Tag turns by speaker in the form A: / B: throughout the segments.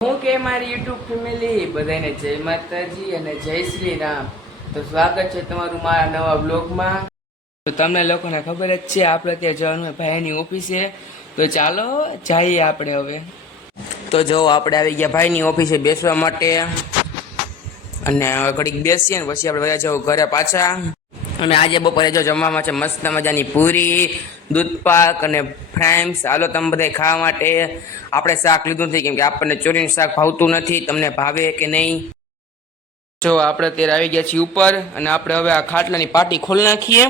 A: હું કે મારી યુટ્યુબ ફેમિલી બધાને જય માતાજી અને જય શ્રી રામ તો સ્વાગત છે તમારું મારા નવા બ્લોગમાં. તો તમને લોકોને ખબર જ છે, આપણે ત્યાં જવાનું ભાઈની ઓફિસે. તો ચાલો જઈએ આપણે હવે. તો જો આપણે આવી ગયા ભાઈની ઓફિસે બેસવા માટે. અને હવે ઘડીક બેસીએ ને પછી આપણે બધા જવું ઘરે પાછા. અને આજે બપોરે જો જમવામાં છે મસ્ત મજાની પૂરી, દૂધ પાક અને ફ્રેમ્સ. હાલો તમે બધા ખાવા માટે. આપણે શાક લીધું નથી, કેમ કે આપણને ચોરીનું શાક ભાવતું નથી. તમને ભાવે કે નહીં? જો આપણે અત્યારે આવી ગયા છીએ ઉપર અને આપણે હવે આ ખાટલાની પાટી ખોલી નાખીએ.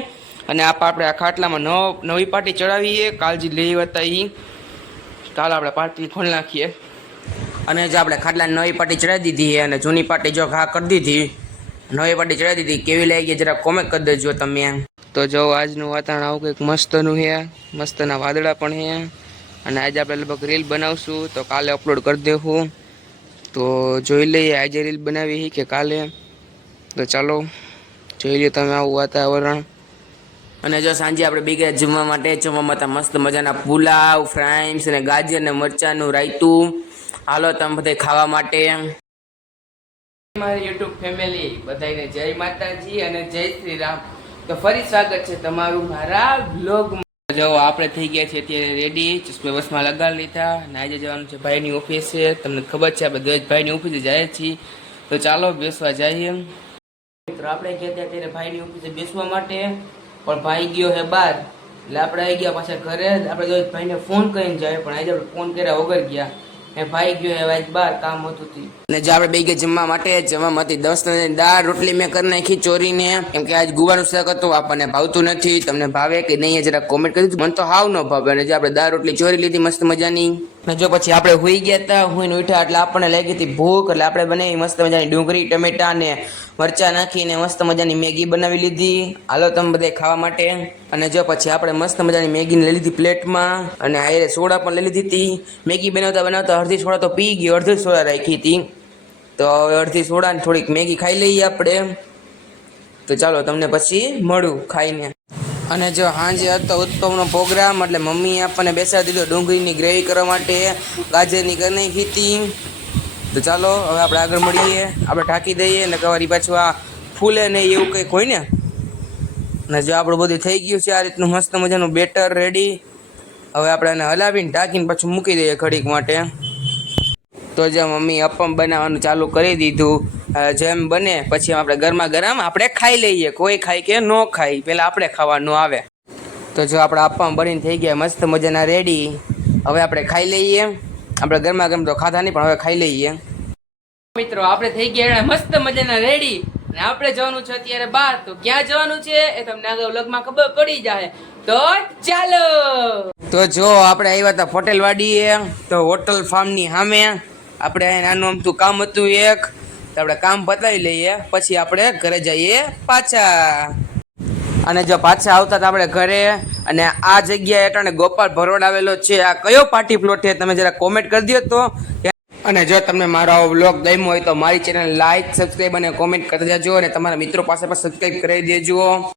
A: અને આપ આપણે આ ખાટલામાં નવ, નવી પાટી ચડાવીએ. કાળજી લઈ હતા એ કાલ આપણે પાટી ખોલી નાખીએ. અને જો આપણે ખાટલાની નવી પાટી ચડાવી દીધી અને જૂની પાટી જો ઘા કરી દીધી નવી પાટી ચડાવી દીધી. કેવી લાગી જરા કોમેન્ટ કરી દેજો તમે. તો જો આજનું વાતાવરણ આવું કંઈક મસ્તનું છે. મસ્તના વાદળા પણ છે. અને આજે આપણે લગભગ રીલ બનાવશું તો કાલે અપલોડ કરી દેવું તો જોઈ લઈએ આજે રીલ બનાવી છે કે કાલે. તો ચાલો જોઈ લઈએ તમે આવું વાતાવરણ. અને જો સાંજે આપણે બીગે જમવા માટે જમવામાં હતા મસ્ત મજાના પુલાવ ફ્રાઈમ્સ અને ગાજર અને મરચાંનું રાયતું. હાલો તમે બધે ખાવા માટે. મારી યુટ્યુબ ફેમિલી બધાને જય માતાજી અને જય શ્રી રામ તો ફરી સ્વાગત છે તમારું મારા બ્લોગમાં જો આપણે થઈ ગયા છીએ અત્યારે રેડી ચશ્મે બસમાં લગાડી લીધા આજે જવાનું છે ભાઈની ઓફિસે. તમને ખબર છે, આપણે દરેક ભાઈની ઓફિસે જાય છીએ. તો ચાલો બેસવા જઈએ. મિત્રો, આપણે ગયા ત્યાં ત્યારે ભાઈની ઓફિસે બેસવા માટે, પણ ભાઈ ગયો હે બહાર. એટલે આપણે આવી ગયા પાછા ઘરે. આપણે દરેક ભાઈને ફોન કરીને જાય પણ આજે આપણે ફોન કર્યા વગર ગયા. એ ભાઈ ગયો આજ બહાર કામ હતું જે આપણે બે જમવા માટે, જમવામાંથી દસ ને દાળ રોટલી મેં કરી નાખી ચોરીને. કેમ કે આજ ગુવાનું શાક હતું, આપણને ભાવતું નથી, તમને ભાવે કે નહીં જરા કોમેન્ટ કરી દીધું. મને તો હાવ ન ભાવે અને જે આપણે દાળ રોટલી ચોરી લીધી, મસ્ત મજાની. ને જો પછી આપણે હુઈ ગયા હતા હુઈને ઉઠ્યા એટલે આપણને લાગી હતી ભૂખ, એટલે આપણે બનાવી મસ્ત મજાની ડુંગળી, ટમેટા ને મરચા નાખીને મસ્ત મજાની મેગી બનાવી લીધી. હાલો તમે બધે ખાવા માટે. અને જો પછી આપણે મસ્ત મજાની મેગી લઈ લીધી પ્લેટમાં. અને આયરે સોડા પણ લઈ લીધી હતી. મેગી બનાવતા બનાવતા અડધી સોડા તો પી ગઈ, અડધી સોડા રાખી હતી. તો હવે અડધી સોડા થોડીક મેગી ખાઈ લઈએ આપણે. તો ચાલો તમને પછી મળું ખાઈને. અને જો સાંજે હતો ઉત્સવનો પ્રોગ્રામ એટલે મમ્મીએ આપણને બેસાડી દીધો ડુંગળીની ગ્રેવી કરવા માટે, ગાજરની ગની ખીતી તો ચાલો, હવે આપણે આગળ મળીએ. આપણે ઢાંકી દઈએ ને કવારી પાછું આ ફૂલે નહીં એવું કંઈક હોય ને. ને જો આપણું બધું થઈ ગયું છે, આ રીતનું મસ્ત મજાનું બેટર રેડી હવે આપણે એને હલાવીને ઢાંકીને પાછું મૂકી દઈએ ઘડીક માટે. તો જે મમ્મી અપમ બનાવવાનું ચાલુ કરી દીધું. જેમ બને, પછી આપણે ગરમા ગરમ, આપણે ખાઈ લઈએ. કોઈ ખાય કે ન ખાય, પહેલાં આપણે ખાવાનું આવે. તો જો આપણે આપવામાં બનીને થઈ ગયા, મસ્ત મજાના રેડી હવે આપણે ખાઈ લઈએ. આપણે ગરમા ગરમ તો ખાધા નહીં, પણ હવે ખાઈ લઈએ. મિત્રો, આપણે થઈ ગયા મસ્ત મજાના રેડી અને આપણે જવાનું છે અત્યારે બહાર. તો ક્યાં જવાનું છે, એ તમને આગળ વ્લોગમાં ખબર પડી જાય તો ચાલો! તો જો, આપણે આવ્યા હતા હોટેલ વાડીએ તો હોટલ ફાર્મની સામે. આપણે નાનું અમથું કામ હતું એક. તો આપણે કામ પતાવી લઈએ, પછી આપણે ઘરે જઈએ પાછા. અને જો પાછા આવતા તો આપણે ઘરે, અને આ જગ્યાએ અટાણે ગોપાલ ભરોડ આવેલો છે. આ કયો પાર્ટી પ્લોટ છે તમે જરા કોમેન્ટ કરી દો તો. અને જો તમને મારો આવો બ્લોગ ગમ્યો હોય તો મારી ચેનલ લાઇક સબસ્ક્રાઈબ અને કોમેન્ટ કરી દેજો અને તમારા મિત્રો પાસે પણ સબસ્ક્રાઈબ કરી દેજો.